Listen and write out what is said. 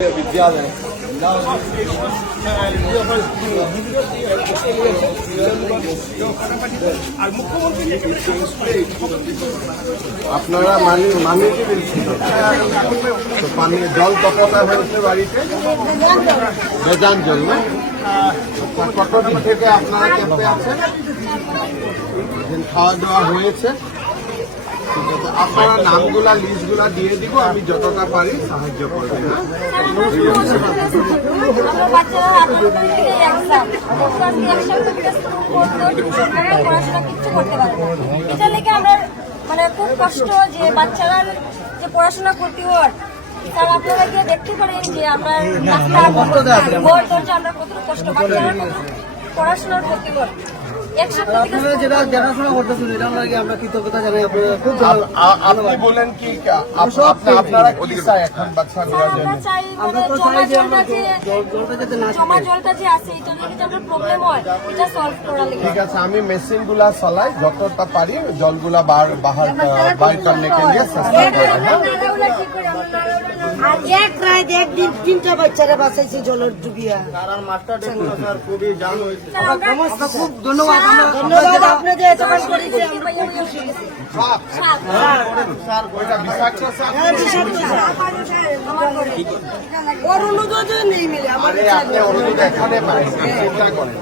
विद्यालय আপনারা মানিয়ে দিয়েছিল তো পানি জল কতটা হয়েছে বাড়িতে বেজান জল না কতদিন থেকে আপনারা ক্যাম্পে আছেন খাওয়া দাওয়া হয়েছে ঠিক আছে আপনারা নামগুলা লিস্টগুলা দিয়ে দিব আমি যতটা পারি সাহায্য করবেন মানে খুব কষ্ট যে বাচ্চারা যে পড়াশোনা করতে হয় তার আপনারা গিয়ে দেখতে পারেন যে আমার আমরা কত কষ্ট বাচ্চারা পড়াশোনার করতে হয় যেটা জানাশোনা করতেছেন এটা আমরা কৃতজ্ঞতা জানাই খুব আপনি বলেন কি আপনারা কি চাই এখন বাচ্চাগুলোর জন্য আমরা তো চাই যে আমরা জলটা যাতে না জমা জলটা যে আছে এটা যদি আমরা প্রবলেম হয় এটা সলভ করা লাগে ঠিক আছে আমি মেশিনগুলা চালাই যতটা পারি জলগুলা বাইর করলে কে দিয়ে চেষ্টা আর এক রাত একদিন 3টা বাচ্চারা বাঁচাইছে জলের ডুবিয়া কারণ মাস্টার ডেপুটি স্যার খুবই জান হয়েছে খুব ধন্যবাদ ধন্যবাদ আপনাদের এত কাজ করেছে স্যার ওইটা বিষাক্ত স্যার ওর অনুরোধ নেই মিলে আপনি অনুরোধ এখানে পারেন চিন্তা করেন